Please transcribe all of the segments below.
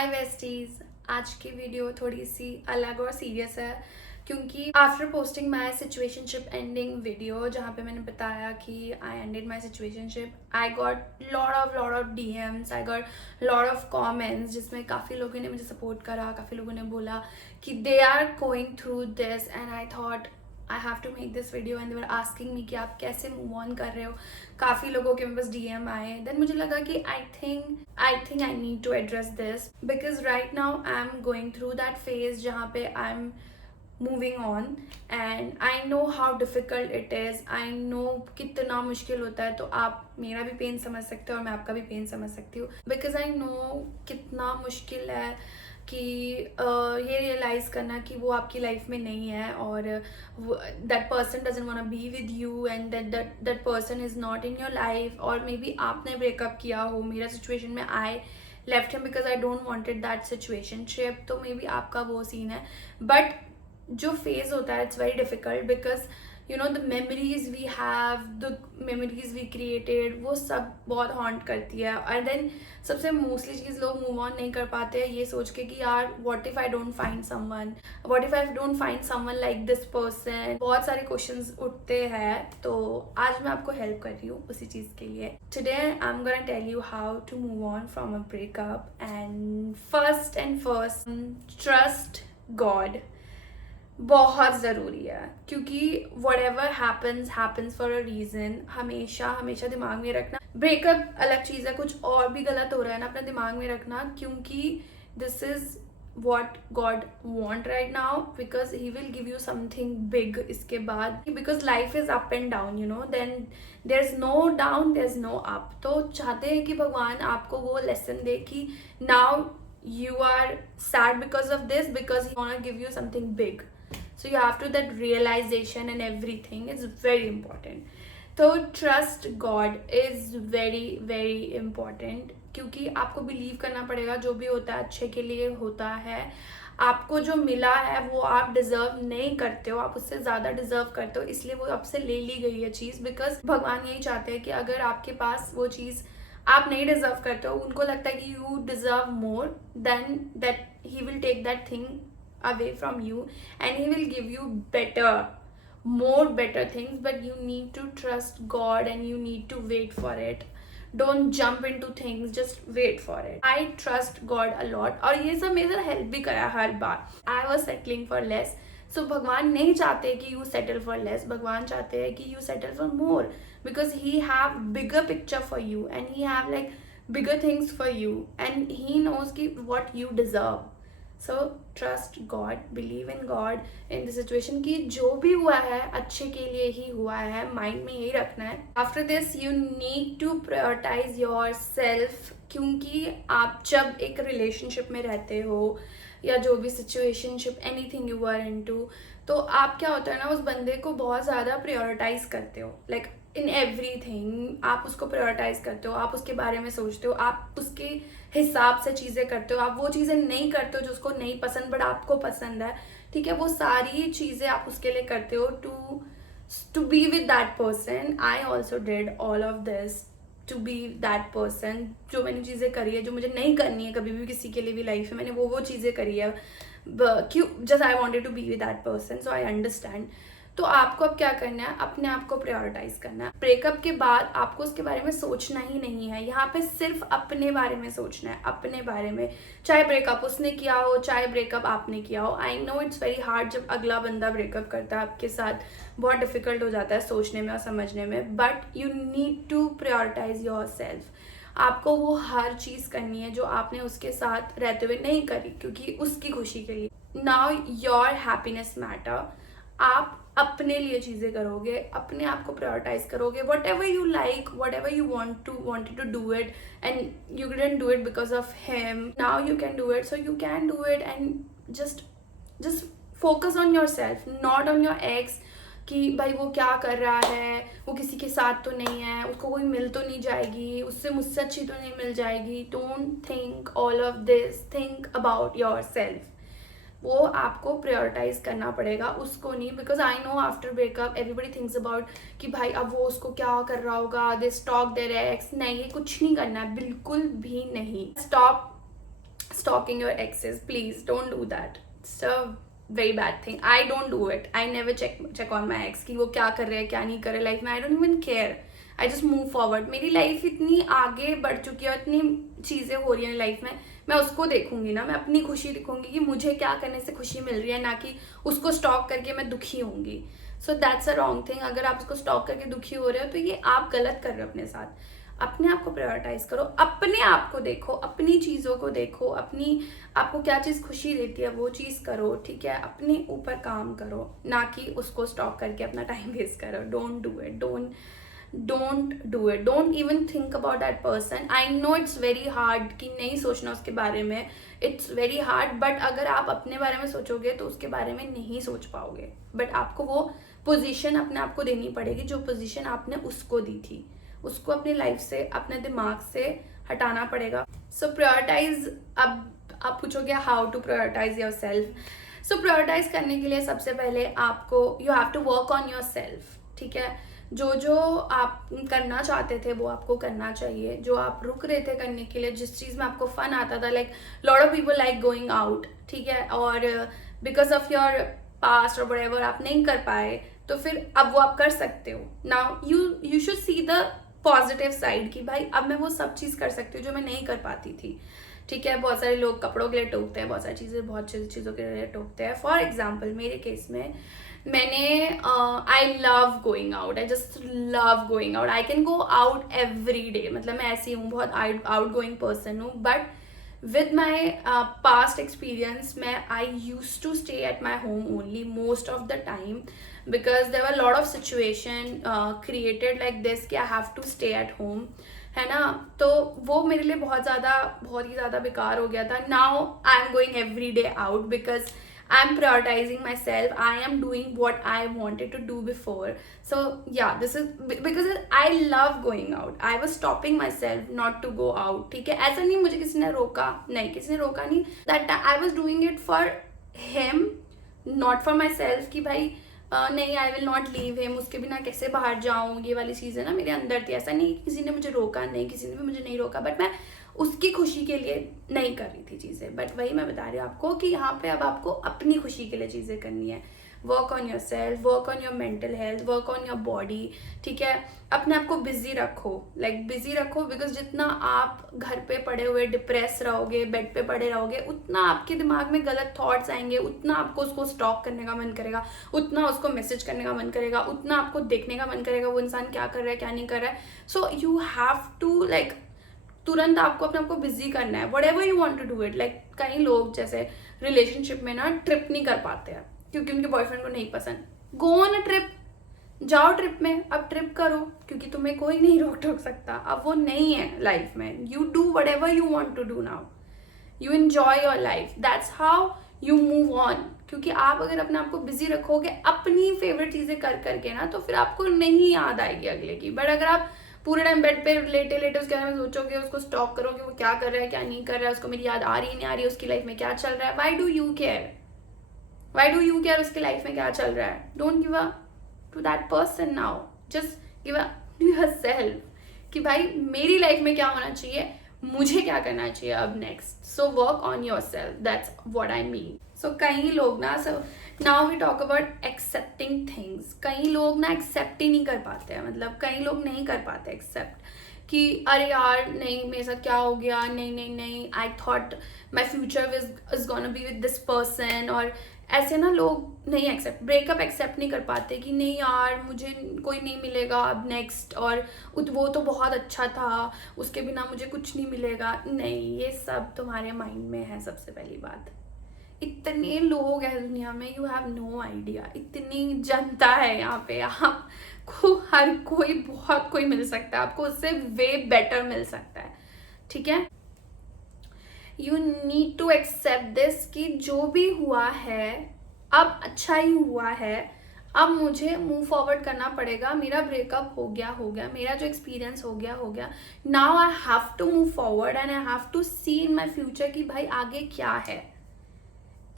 हाय Vestige. आज की video थोड़ी सी अलग और सीरियस है क्योंकि आफ्टर पोस्टिंग माई सिचुएशनशिप एंडिंग वीडियो जहाँ पे मैंने बताया कि I ended my situationship, I got lot of DMs, I got lot of comments जिसमें काफ़ी लोगों ने मुझे सपोर्ट करा, काफ़ी लोगों ने बोला कि they are going through this and I thought I have to make this video and they were asking me कि आप कैसे मूव ऑन कर रहे हो। काफ़ी लोगों के मेरे पास DM आए। देन मुझे लगा कि I need to address this because right now I am going through that phase जहाँ पे I am moving on and I know how difficult it is. I know कितना मुश्किल होता है। तो आप मेरा भी पेन समझ सकते हो और मैं आपका भी पेन समझ सकती हूँ बिकॉज आई नो कितना मुश्किल है कि ये रियलाइज़ करना कि वो आपकी लाइफ में नहीं है और that person doesn't want be with you and that person is not in your life. और मे बी आपने ब्रेकअप किया हो, मेरा सिचुएशन में I left him because I don't wanted that situationship, तो मे बी आपका वो सीन है। बट जो फेज होता है it's very difficult because you know the memories we have, the memories we created, वो सब बहुत हॉन्ट करती है। और देन सबसे मोस्टली चीज़ लोग मूव ऑन नहीं कर पाते हैं ये सोच के कि यार what if I don't find someone, what if I don't find someone like this person. बहुत सारे क्वेश्चंस उठते हैं, तो आज मैं आपको हेल्प कर रही हूँ उसी चीज़ के लिए। Today I am gonna tell you how to move on from a breakup and first trust God बहुत ज़रूरी है क्योंकि whatever happens for a reason। हमेशा हमेशा दिमाग में रखना, ब्रेकअप अलग चीज़ है, कुछ और भी गलत हो रहा है ना, अपने दिमाग में रखना क्योंकि this is what God want right now because he will give you something big इसके बाद, because life is up and down, you know, then there's no down, there's no up। तो चाहते हैं कि भगवान आपको वो लेसन दे कि now you are sad because of this because he wanna give you something big। So you have to that realization and everything is very important। तो trust God is very important क्योंकि आपको believe करना पड़ेगा जो भी होता है अच्छे के लिए होता है। आपको जो मिला है वो आप डिजर्व नहीं करते हो, आप उससे ज़्यादा डिजर्व करते हो, इसलिए वो आपसे ले ली गई है चीज़। बिकॉज भगवान यही चाहते हैं कि अगर आपके पास वो चीज़ आप नहीं डिजर्व करते हो, उनको लगता है कि you deserve more, then that he will take that thing away from you and he will give you more better things, but you need to trust God and you need to wait for it। don't jump into things, just wait for it। I trust God a lot और ये सब मेरे साथ help भी करा हर बार। I was settling for less, so भगवान नहीं चाहते कि you settle for less, भगवान चाहते हैं कि you settle for more because he have bigger picture for you and he have like bigger things for you and he knows कि what you deserve। So trust God, believe in God in the situation कि जो भी हुआ है अच्छे के लिए ही हुआ है, माइंड में यही रखना है। After this you need to prioritize yourself क्योंकि आप जब एक रिलेशनशिप में रहते हो या जो भी situationship anything you are into, तो आप क्या होता है ना उस बंदे को बहुत ज़्यादा प्रायोरिटाइज करते हो, लाइक इन एवरीथिंग आप उसको प्रायोरिटाइज करते हो, आप उसके बारे में सोचते हो, आप उसके हिसाब से चीज़ें करते हो, आप वो चीज़ें नहीं करते हो जो उसको नहीं पसंद बट आपको पसंद है, ठीक है, वो सारी चीज़ें आप उसके लिए करते हो to be with that person. I also did all of this to be that person. जो मैंने चीज़ें करी है जो मुझे नहीं करनी है कभी भी किसी के लिए भी लाइफ में, मैंने वो चीज़ें करी है क्यों, just I wanted to be with that person, so I understand. तो आपको अब क्या करना है, अपने आप को प्रायोरिटाइज करना है। ब्रेकअप के बाद आपको उसके बारे में सोचना ही नहीं है, यहाँ पे सिर्फ अपने बारे में सोचना है, अपने बारे में, चाहे ब्रेकअप उसने किया हो चाहे ब्रेकअप आपने किया हो। I know it's very hard जब अगला बंदा ब्रेकअप करता है आपके साथ, बहुत डिफिकल्ट हो जाता है सोचने में और समझने में, but you need to prioritize yourself. आपको वो हर चीज़ करनी है जो आपने उसके साथ रहते हुए नहीं करी क्योंकि उसकी खुशी के लिए। Now your happiness matter. आप अपने लिए चीज़ें करोगे, अपने आप को प्रायोरिटाइज करोगे, whatever you like, whatever you wanted to do it and you didn't do it because of him, now you can do it, so you can do it and just focus on yourself, not on your ex कि भाई वो क्या कर रहा है, वो किसी के साथ तो नहीं है, उसको कोई मिल तो नहीं जाएगी, उससे मुझसे अच्छी तो नहीं मिल जाएगी। Don't think all of this, think about your self. वो आपको प्रायोरिटाइज करना पड़ेगा, उसको नहीं। Because I know after breakup everybody thinks about कि भाई अब वो उसको क्या कर रहा होगा, दे स्टॉक देयर एक्स। नहीं, ये कुछ नहीं करना है, बिल्कुल भी नहीं। Stop stalking your exes, please don't do that. It's a very bad thing. I don't do it. I never check on my ex कि वो क्या कर रहे हैं क्या नहीं कर रहे लाइफ में. I don't even care. I just move forward. मेरी लाइफ इतनी आगे बढ़ चुकी है, इतनी चीज़ें हो रही हैं लाइफ में, मैं उसको देखूंगी ना, मैं अपनी खुशी देखूंगी कि मुझे क्या करने से खुशी मिल रही है, ना कि उसको स्टॉक करके मैं दुखी होंगी. So that's a wrong thing. अगर आप उसको स्टॉक करके दुखी हो रहे हो तो ये आप गलत कर रहे हो अपने साथ. अपने आप को प्रायोरिटाइज करो, अपने आप को देखो, अपनी चीज़ों को देखो, अपनी आपको क्या चीज़ खुशी देती है वो चीज़ करो, ठीक है. अपने ऊपर काम करो, ना कि उसको स्टॉक करके अपना टाइम वेस्ट करो. Don't do it. Don't do it. Don't even think about that person. I know it's very hard कि नहीं सोचना उसके बारे में. इट्स वेरी हार्ड, बट अगर आप अपने बारे में सोचोगे तो उसके बारे में नहीं सोच पाओगे. बट आपको वो पोजीशन अपने आप को देनी पड़ेगी जो पोजीशन आपने उसको दी थी. उसको अपनी लाइफ से, अपने दिमाग से हटाना पड़ेगा. So prioritize. अब आप पूछोगे how to prioritize yourself. So prioritize करने के लिए सबसे पहले आपको you have to work on yourself, ठीक है. जो आप करना चाहते थे वो आपको करना चाहिए. जो आप रुक रहे थे करने के लिए, जिस चीज़ में आपको फन आता था, like lot of people like going out, ठीक है, और बिकॉज ऑफ योर पास्ट और व्हाटएवर आप नहीं कर पाए, तो फिर अब वो आप कर सकते हो. Now you should see the positive side कि भाई अब मैं वो सब चीज़ कर सकती हूँ जो मैं नहीं कर पाती थी, ठीक है. बहुत सारे लोग कपड़ों के लिए टोकते हैं, बहुत सारी चीज़ें बहुत चीज़ों के लिए टोकते हैं. फॉर एग्जाम्पल मेरे केस में मैंने I love going out. I just love going out. I can go out every day. मतलब मैं ऐसी हूँ, बहुत आउट गोइंग पर्सन हूँ. But with my past experience I used to stay at my home only most of the time because there were a lot of situation created like this कि I have to stay at home, है ना. तो वो मेरे लिए बहुत ही ज़्यादा बेकार हो गया था. Now I am going every day out because I am prioritizing myself. I am doing what I wanted to do before. So yeah, this is because I love going out. I was stopping myself not to go out. ठीक है, ऐसा नहीं मुझे किसी ने रोका नहीं. That I was doing it for him, not for myself. कि भाई नहीं, I will not leave him. उसके बिना कैसे बाहर जाऊँ, ये वाली चीज़ है ना मेरे अंदर थी. ऐसा नहीं किसी ने मुझे रोका, नहीं किसी ने भी मुझे नहीं रोका, बट मैं उसकी खुशी के लिए नहीं कर रही थी चीज़ें. बट वही मैं बता रही हूँ आपको कि यहाँ पे अब आपको अपनी खुशी के लिए चीज़ें करनी है. Work on your self, work on your mental health, work on your body, ठीक है. अपने आप को बिजी रखो, बिजी रखो, बिकॉज जितना आप घर पे पड़े हुए डिप्रेस रहोगे, बेड पे पड़े रहोगे, उतना आपके दिमाग में गलत थॉट्स आएंगे, उतना आपको उसको स्टॉक करने का मन करेगा, उतना उसको मैसेज करने का मन करेगा, उतना आपको देखने का मन करेगा वो इंसान क्या कर रहा है क्या नहीं कर रहा है. सो यू हैव टू तुरंत आपको अपने आप को बिजी करना है. Whatever you want to do it. कई लोग जैसे रिलेशनशिप में ना ट्रिप नहीं कर पाते हैं क्योंकि उनके बॉयफ्रेंड को नहीं पसंद. गो ऑन अ ट्रिप. जाओ ट्रिप में. अब ट्रिप करो क्योंकि तुम्हें कोई नहीं रोक टोक सकता. अब वो नहीं है लाइफ में. You do whatever you want to do now. You enjoy your life. That's how you move on. क्योंकि आप अगर अपने आप को बिजी रखोगे अपनी फेवरेट चीज़ें कर करके ना, तो फिर आपको नहीं याद आएगी अगले की. बट अगर आप पूरे टाइम बेड पे लेटे उसके बारे में सोचोगे, उसको स्टॉक करोगे वो क्या कर रहा है क्या नहीं कर रहा है, उसको मेरी याद आ रही नहीं आ रही, उसकी लाइफ में क्या चल रहा है, वाई डू यू केयर उसकी लाइफ में क्या चल रहा है. Don't give a to that person now. Just give a to yourself कि भाई मेरी लाइफ में क्या होना चाहिए, मुझे क्या करना चाहिए अब next. So work on yourself. That's what I mean. So कई लोग ना, now we talk about accepting things. कई लोग ना एक्सेप्ट ही नहीं कर पाते हैं. मतलब कई लोग नहीं कर पाते एक्सेप्ट कि अरे यार नहीं मेरे साथ क्या हो गया, नहीं I thought my future is gonna be with this person. और ऐसे ना लोग नहीं एक्सेप्ट, ब्रेकअप एक्सेप्ट नहीं कर पाते कि नहीं यार मुझे कोई नहीं मिलेगा अब नेक्स्ट, और वो तो बहुत अच्छा था, उसके बिना मुझे कुछ नहीं मिलेगा. नहीं, ये सब तुम्हारे माइंड में है. सबसे पहली बात, इतने लोग हैं दुनिया में, यू हैव नो आइडिया. इतनी जनता है यहाँ पे, आपको हर कोई बहुत कोई मिल सकता है, आपको उससे वे बेटर मिल सकता है. ठीक है, you need to accept this कि जो भी हुआ है अब अच्छा ही हुआ है. अब मुझे मूव फॉरवर्ड करना पड़ेगा. मेरा ब्रेकअप हो गया, मेरा जो एक्सपीरियंस हो गया. Now I have to move forward and I have to see in my future कि भाई आगे क्या है.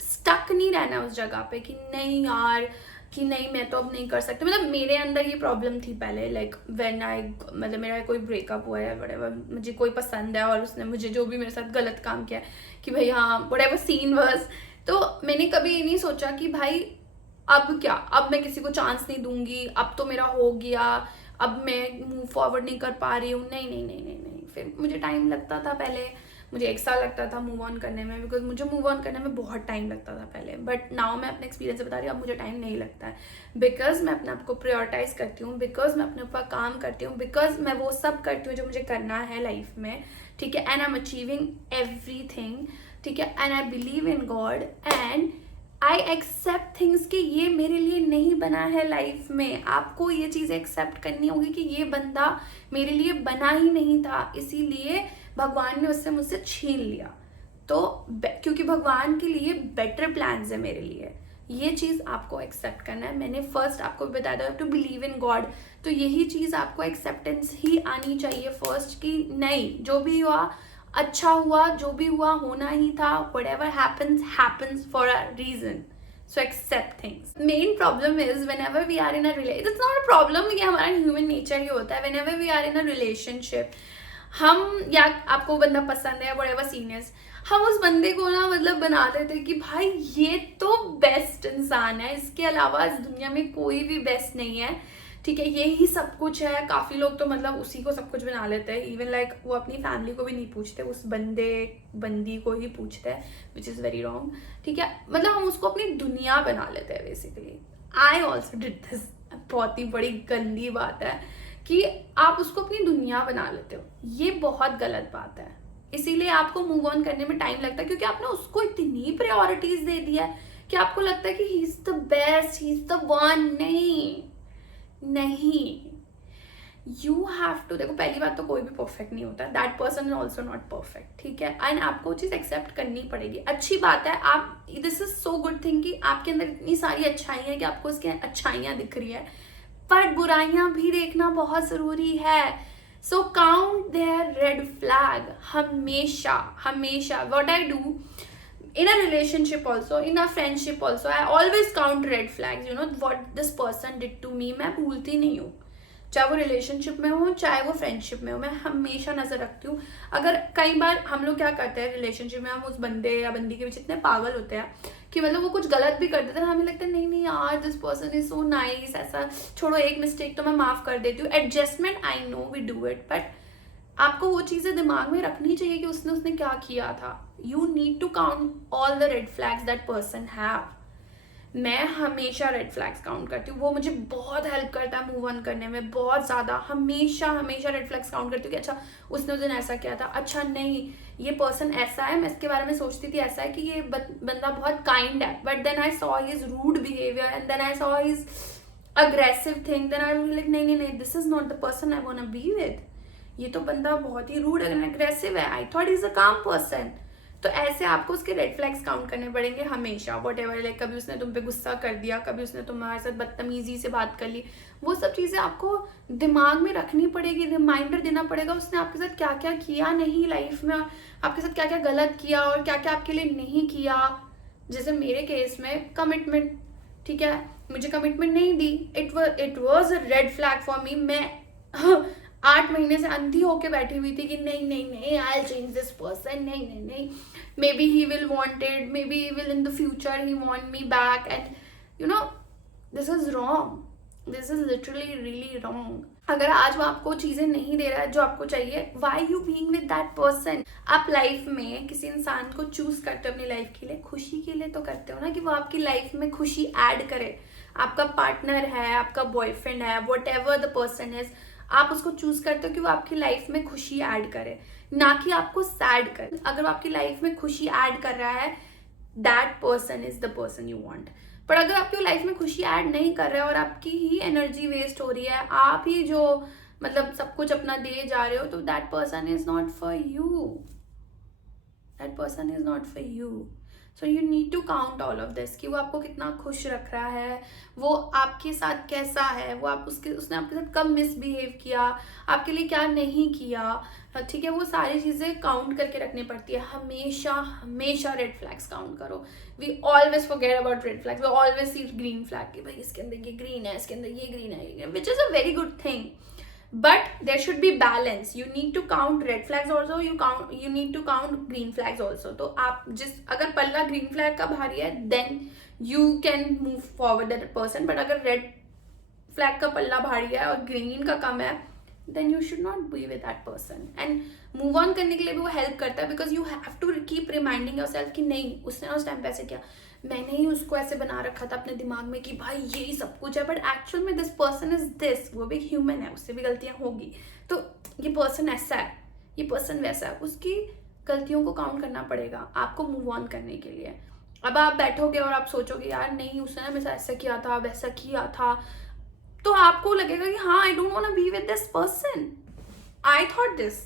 स्टक नहीं रहना उस जगह पे कि नहीं यार कि नहीं मैं तो अब नहीं कर सकती। मतलब मेरे अंदर ये प्रॉब्लम थी पहले, लाइक व्हेन आई, मतलब मेरा कोई ब्रेकअप हुआ है व्हाटएवर, मुझे कोई पसंद है और उसने मुझे जो भी मेरे साथ गलत काम किया कि भाई हाँ व्हाटएवर सीन वाज, तो मैंने कभी ये नहीं सोचा कि भाई अब क्या, अब मैं किसी को चांस नहीं दूंगी, अब तो मेरा हो गया, अब मैं मूव फॉरवर्ड नहीं कर पा रही हूँ। नहीं नहीं नहीं नहीं नहीं, फिर मुझे टाइम लगता था पहले, मुझे 1 साल लगता था मूव ऑन करने में, बिकॉज मुझे मूव ऑन करने में बहुत टाइम लगता था पहले, बट नाउ मैं अपने एक्सपीरियंस से बता रही हूँ अब मुझे टाइम नहीं लगता है, बिकॉज मैं अपने आप को प्रायोरिटाइज करती हूँ, बिकॉज मैं अपने ऊपर काम करती हूँ, बिकॉज मैं वो सब करती हूँ जो मुझे करना है लाइफ में, ठीक है, and I am achieving everything, ठीक है, and I believe in God and I accept things कि ये मेरे लिए नहीं बना है लाइफ में। आपको ये चीज़ एक्सेप्ट करनी होगी कि ये बंदा मेरे लिए बना ही नहीं था, इसीलिए भगवान ने उससे मुझसे छीन लिया। तो क्योंकि भगवान के लिए बेटर प्लान्स है मेरे लिए, ये चीज़ आपको एक्सेप्ट करना है। मैंने फर्स्ट आपको भी बताया था टू बिलीव इन गॉड, तो यही चीज़ आपको एक्सेप्टेंस ही आनी चाहिए फर्स्ट, कि नहीं जो भी हुआ अच्छा हुआ, जो भी हुआ होना ही था, whatever happens happens for a reason, so accept things. Main problem is whenever we are in a relationship, it's not a problem, ये हमारा human nature ही होता है, whenever we are in a relationship, हम या आपको बंदा पसंद है whatever scene is, हम उस बंदे को ना मतलब बना देते कि भाई ये तो बेस्ट इंसान है, इसके अलावा इस दुनिया में कोई भी बेस्ट नहीं है, ठीक है, यही सब कुछ है। काफ़ी लोग तो मतलब उसी को सब कुछ बना लेते हैं, इवन लाइक वो अपनी फैमिली को भी नहीं पूछते, उस बंदी को ही पूछते हैं, विच इज़ वेरी रॉन्ग, ठीक है, मतलब हम उसको अपनी दुनिया बना लेते हैं basically. I also did this, बहुत ही बड़ी गंदी बात है कि आप उसको अपनी दुनिया बना लेते हो, ये बहुत गलत बात है, इसीलिए आपको मूव ऑन करने में टाइम लगता है, क्योंकि आपने उसको इतनी प्रायोरिटीज दे दिया है कि आपको लगता है कि he is the best, he is the one. नहीं, यू हैव टू, देखो पहली बात तो कोई भी परफेक्ट नहीं होता, that person is also not perfect, ठीक है, एंड आपको वो चीज़ एक्सेप्ट करनी पड़ेगी। अच्छी बात है, आप, this is so good thing कि आपके अंदर इतनी सारी अच्छाइयाँ हैं कि आपको उसकी अच्छाइयाँ दिख रही है, पर बुराइयाँ भी देखना बहुत ज़रूरी है। So count there red flag, हमेशा हमेशा, what I do in a relationship also, in a friendship also, I always count red flags, you know what this person did to me, मैं भूलती नहीं हूँ, चाहे वो रिलेशनशिप में हो चाहे वो फ्रेंडशिप में हो, मैं हमेशा नजर रखती हूँ। अगर कई बार हम लोग क्या करते हैं रिलेशनशिप में, हम उस बंदे या बंदी के पीछे इतने पागल होते हैं कि मतलब वो कुछ गलत भी कर देते हैं, हमें लगता है नहीं नहीं यार this person is so nice, ऐसा छोड़ो एक मिस्टेक तो मैं माफ कर देती हूँ, adjustment, I know we do it, but आपको वो चीज़ें दिमाग में रखनी चाहिए कि उसने क्या किया था। You need to count all the red flags that person have. मैं हमेशा रेड फ्लैग्स काउंट करती हूँ, वो मुझे बहुत हेल्प करता है मूव ऑन करने में, बहुत ज़्यादा, हमेशा हमेशा रेड फ्लैग्स काउंट करती हूँ कि अच्छा उसने उस दिन ऐसा किया था, अच्छा नहीं ये पर्सन ऐसा है, मैं इसके बारे में सोचती थी ऐसा है कि ये बंदा बहुत काइंड है, but then I saw his rude behaviour and then I saw his aggressive thing, then I was like नहीं नहीं नहीं, this is not the person I want to be with, ये तो बंदा बहुत ही रूड एंड अग्रेसिव है, I thought is a काम person. तो ऐसे आपको उसके रेड फ्लैग्स काउंट करने पड़ेंगे हमेशा, वॉट एवर, लाइक कभी उसने तुम पे गुस्सा कर दिया, कभी उसने तुम्हारे साथ बदतमीजी से बात कर ली, वो सब चीज़ें आपको दिमाग में रखनी पड़ेगी, रिमाइंडर देना पड़ेगा उसने आपके साथ क्या क्या किया नहीं लाइफ में, आपके साथ क्या क्या गलत किया और क्या क्या आपके लिए नहीं किया। जैसे मेरे केस में कमिटमेंट, ठीक है, मुझे कमिटमेंट नहीं दी, it was a red flag for me. मैं 8 महीने से अंधी होके बैठी हुई थी कि नहीं नहीं नहीं, I will change this person, नहीं नहीं नहीं, may be he will wanted, may be he will in the future he want me back, and you no this is wrong, this is literally really wrong. अगर आज वो आपको चीजें नहीं दे रहा है जो आपको चाहिए, why you being with that person. आप लाइफ में किसी इंसान को चूज करते हो अपनी लाइफ के लिए, खुशी के लिए तो करते हो ना, कि वो आपकी लाइफ में खुशी ऐड करे, आपका पार्टनर है, आपका बॉयफ्रेंड है, what ever the person is, आप उसको चूज करते हो कि वो आपकी लाइफ में खुशी ऐड करे, ना कि आपको सैड करे। अगर वो आपकी लाइफ में खुशी ऐड कर रहा है, that person is the person you want. पर अगर आपकी लाइफ में खुशी ऐड नहीं कर रहा है और आपकी ही एनर्जी वेस्ट हो रही है, आप ही जो मतलब सब कुछ अपना दे जा रहे हो, तो that person is not for you, that person is not for you. So you need to count all of this कि वो आपको कितना खुश रख रहा है, वो आपके साथ कैसा है, वो उसने आपके साथ कब मिसबिहेव किया, आपके लिए क्या नहीं किया, ठीक है। वो सारी चीज़ें काउंट करके रखनी पड़ती है। हमेशा हमेशा रेड फ्लैग्स काउंट करो। We always forget about red flags, we always see green flag कि भाई इसके अंदर ये ग्रीन है, इसके अंदर ये ग्रीन है, which is a very good thing, but there should be balance. You need to count red flags also, you need to count green flags also. तो आप अगर पल्ला green flag का भारी है then you can move forward that person, but अगर red flag का पल्ला भारी है और green का कम है then you should not be with that person. And move on करने के लिए भी वो help करता है, because you have to keep reminding yourself कि नहीं उसने उस टाइम पे ऐसे किया, मैंने ही उसको ऐसे बना रखा था अपने दिमाग में कि भाई यही सब कुछ है, बट एक्चुअल में दिस पर्सन इज दिस, वो भी ह्यूमन है, उससे भी गलतियां होगी, तो ये पर्सन ऐसा है, ये पर्सन वैसा है, उसकी गलतियों को काउंट करना पड़ेगा आपको मूव ऑन करने के लिए। अब आप बैठोगे और आप सोचोगे यार नहीं उसने ना मेरे साथ ऐसा किया था, वैसा किया था, तो आपको लगेगा कि हाँ I don't want to be with this person, I thought this.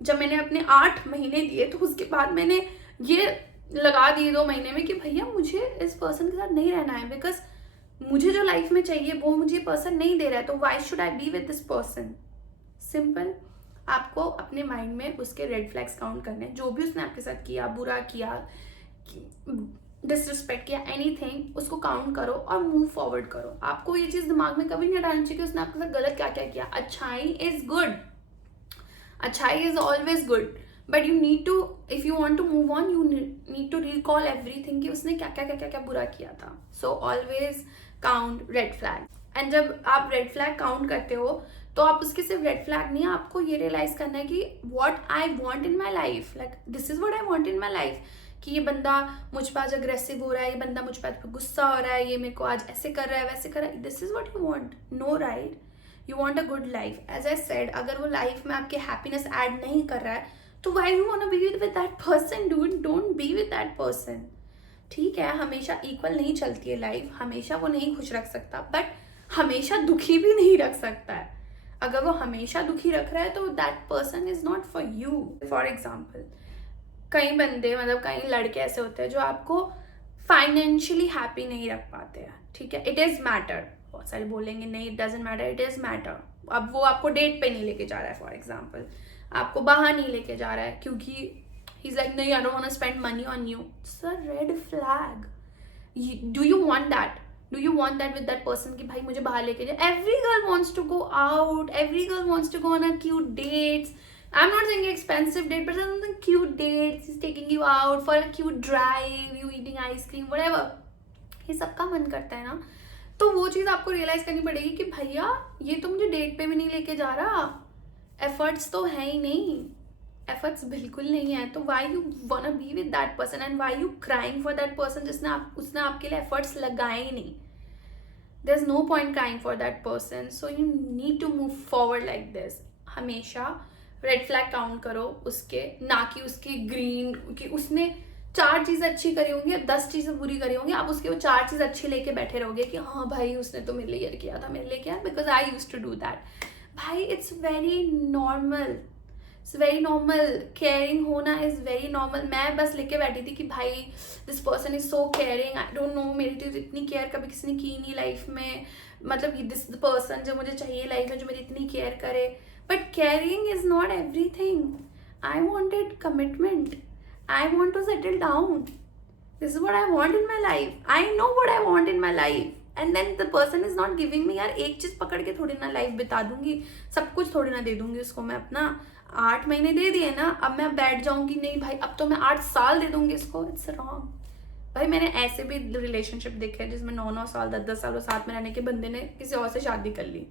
जब मैंने अपने 8 महीने दिए तो उसके बाद मैंने ये लगा दिए 2 महीने में कि भैया मुझे इस पर्सन के साथ नहीं रहना है, बिकॉज मुझे जो लाइफ में चाहिए वो मुझे पर्सन नहीं दे रहा है, तो why should I B with this person. Simple. आपको अपने माइंड में उसके रेड फ्लैग्स काउंट करने, जो भी उसने आपके साथ किया, बुरा किया, डिसरिस्पेक्ट किया, एनीथिंग, उसको काउंट करो और मूव फॉरवर्ड करो। आपको ये चीज़ दिमाग में कभी नहीं डालनी चाहिए कि उसने आपके साथ गलत क्या क्या किया। अच्छाई इज गुड, अच्छाई is always good, but you need to, if you want to move on, you need to recall everything कि उसने क्या क्या क्या क्या क्या बुरा किया था। So always count red flag. And जब आप रेड फ्लैग काउंट करते हो तो आप उसके सिर्फ रेड फ्लैग नहीं, आपको ये रियलाइज करना है कि what I want in my life, like this is what I want in my life, कि ये बंदा मुझ पर आज अग्रेसिव हो रहा है, ये बंदा मुझ पर गुस्सा हो रहा है, ये मेरे को आज ऐसे कर रहा है, वैसे कर रहा है, this is what you want, no right, you want a good life. As I said, अगर वो लाइफ में आपके हैप्पीनेस ऐड नहीं कर रहा है तो why you wanna be with that person, dude? Don't be with that person. ठीक है, हमेशा इक्वल नहीं चलती है लाइफ, हमेशा वो नहीं खुश रख सकता, बट हमेशा दुखी भी नहीं रख सकता है। अगर वो हमेशा दुखी रख रहा है तो that person is not for you. For example, कई बंदे, मतलब कई लड़के ऐसे होते हैं जो आपको फाइनेंशियली हैप्पी नहीं रख पाते हैं, ठीक है। इट इज मैटर, बहुत सारे बोलेंगे नहीं it doesn't matter, it is matter. अब वो आपको डेट पे नहीं लेके जा रहा है, फॉर एग्जाम्पल आपको बाहर नहीं लेके जा रहा है क्योंकि ही इज लाइक नहीं, I don't want to spend money on you, it's a red flag. Do you want that? Do you want that with that person कि भाई मुझे बाहर लेके जाए? Every girl wants to go out, every girl wants to go on a cute dates. I am not saying expensive date, but something cute dates, is taking you out for a cute drive, you eating ice cream, whatever, ये सबका मन करता है ना। तो वो चीज़ आपको realise करनी पड़ेगी कि भैया ये तो मुझे डेट पे भी नहीं लेके जा रहा, एफर्ट्स तो है ही नहीं, एफर्ट्स बिल्कुल नहीं है, तो why you want to be with that person and why you crying for that person उसने आपके लिए एफर्ट्स लगाए ही नहीं। There is no point crying for that person, so you need to move forward like this. हमेशा red flag count करो उसके, ना कि उसके ग्रीन, कि उसने 4 चीज़ें अच्छी करी होंगी, 10 चीज़ें बुरी करी होंगी, आप उसके वो 4 चीज़ अच्छी लेके बैठे रहोगे कि हाँ भाई उसने तो मेरे लिए किया था, मेरे लिए किया, because I use to do that. भाई it's very normal, it's very normal, caring होना इज़ वेरी नॉर्मल। मैं बस लेके बैठी थी कि भाई this person is so caring, I don't know, मेरी तो इतनी केयर कभी किसी ने की नहीं लाइफ में, मतलब दिस पर्सन जो मुझे चाहिए लाइफ में, जो मेरी इतनी केयर करे। But caring is not everything. I wanted commitment, I want to settle down, this is what I want in my life, I know what I want in my life, and then the person is not giving me. यार एक चीज पकड़ के थोड़ी ना life बिता दूंगी, सब कुछ थोड़ी ना दे दूंगी उसको मैं अपना। 8 महीने दे दिए ना, अब मैं बैठ जाऊंगी नहीं भाई अब तो मैं 8 साल दे दूंगी इसको, इट्स रॉन्ग। भाई मैंने ऐसे भी रिलेशनशिप देखे हैं जिसमें 9-9 साल 10-10 साल साथ में रहने के बंदे ने किसी और से शादी कर ली।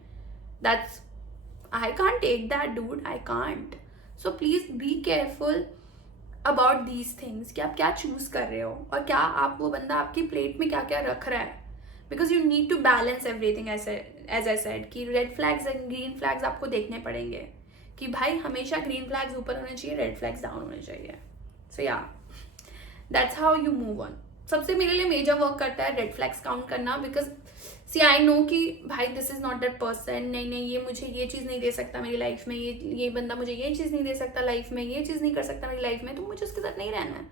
That's, I can't take that dude, I can't. So please be careful about these things कि आप क्या चूज कर रहे हो और क्या आप, वो बंदा आपकी प्लेट में क्या क्या रख रहा है, because you need to balance everything. As I said कि red flags and green flags आपको देखने पड़ेंगे कि भाई हमेशा ग्रीन फ्लैग्स ऊपर होने चाहिए, रेड फ्लैग्स डाउन होने चाहिए। सो या that's how you move on. सबसे मेरे लिए मेजर वर्क करता है रेड फ्लैग्स काउंट करना, बिकॉज सी आई नो कि भाई this is not that person, नहीं ये मुझे ये चीज़ नहीं दे सकता मेरी लाइफ में, ये बंदा मुझे ये चीज़ नहीं दे सकता लाइफ में, ये चीज़ नहीं कर सकता मेरी लाइफ में, तो मुझे उसके साथ नहीं रहना है।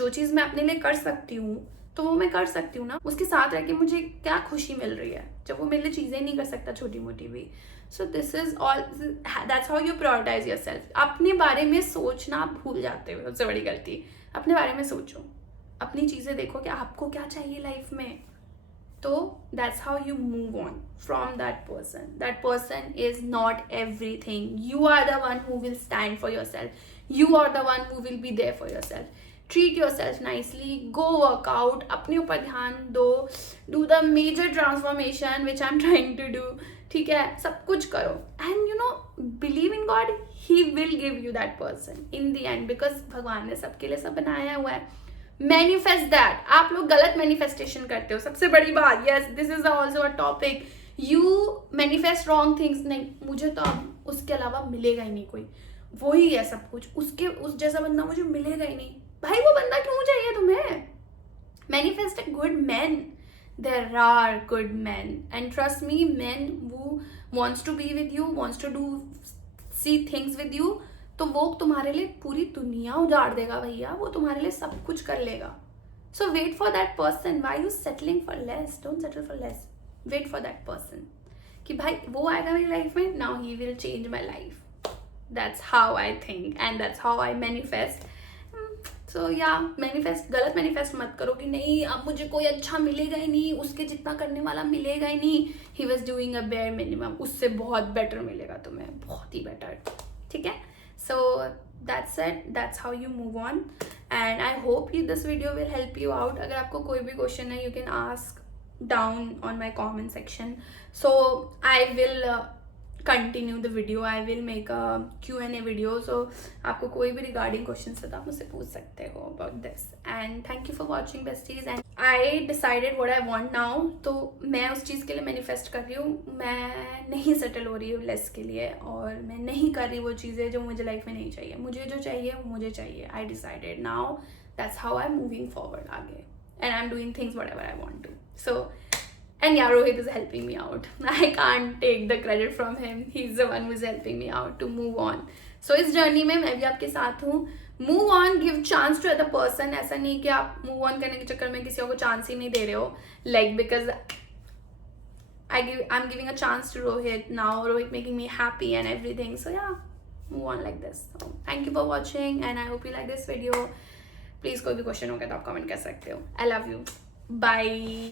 जो चीज़ मैं अपने लिए कर सकती हूँ तो वो मैं कर सकती हूँ ना, उसके साथ रह के मुझे क्या खुशी मिल रही है जब वो मेरे लिए चीज़ें नहीं कर सकता छोटी मोटी भी। So this is all, that's how you prioritize yourself. अपने बारे में सोचना आप भूल जाते हो, सबसे बड़ी गलती। अपने बारे में सोचो, अपनी चीज़ें देखो कि आपको क्या चाहिए लाइफ में, तो that's how you move on from that person. That person is not everything, you are the one who will stand for yourself, you are the one who will be there for yourself. Treat yourself nicely, go workout, अपने ऊपर ध्यान दो, do the major transformation which I am trying to do, ठीक है, सब कुछ करो and you know believe in God, he will give you that person in the end, because भगवान ने सबके लिए सब बनाया हुआ है। Manifest that. आप लोग गलत मैनिफेस्टेशन करते हो, सबसे बड़ी बात। Yes, this is also a topic, you manifest wrong things. नहीं, मुझे तो अब उसके अलावा मिलेगा ही नहीं कोई, वही है सब कुछ, उसके उस जैसा बंदा मुझे मिलेगा ही नहीं। भाई वो बंदा क्यों चाहिए तुम्हें? Manifest a good man, there are good men, and trust me, men who wants to be with you, wants to do see things with you, तो वो तुम्हारे लिए पूरी दुनिया उजाड़ देगा भैया, वो तुम्हारे लिए सब कुछ कर लेगा। So wait for that person, why you settling for less? Don't settle for less, wait for that person कि भाई वो आएगा मेरी लाइफ में, now he will change my life. That's how I think and that's how I manifest. So या manifest, गलत manifest मत करो कि नहीं अब मुझे कोई अच्छा मिलेगा ही नहीं, उसके जितना करने वाला मिलेगा ही नहीं, he was doing a bare minimum, उससे बहुत बेटर मिलेगा तुम्हें, बहुत ही बेटर, ठीक है। So that's it, that's how you move on and I hope this video will help you out. अगर आपको कोई भी क्वेश्चन है, you can ask down on my comment section, so I will continue the video, I will make a Q&A video. सो आपको कोई भी regarding question है तो आप मुझसे पूछ सकते हो about this. And thank you for watching besties. And I decided what I want now, तो मैं उस चीज़ के लिए मैनिफेस्ट कर रही हूँ। मैं नहीं सेटल हो रही हूँ लेस के लिए, और मैं नहीं कर रही वो चीज़ें जो मुझे लाइफ में नहीं चाहिए। मुझे जो चाहिए वो मुझे चाहिए। I decided now, that's how I am moving forward आगे, and I am doing things whatever I want to. So and yeah, Rohit is helping me out. I can't take the credit from him. He's the one who's helping me out to move on. So इस journey में मैं भी आपके साथ हूँ। Move on, give chance to other person. ऐसा नहीं कि आप move on करने के चक्कर में किसी को चांस ही नहीं दे रहे हो। Like because I'm giving a chance to Rohit now. Rohit making me happy and everything. So yeah, move on like this. So thank you for watching and I hope you like this video. Please कोई भी question हो गया तो आप comment कर सकते हो। I love you. Bye.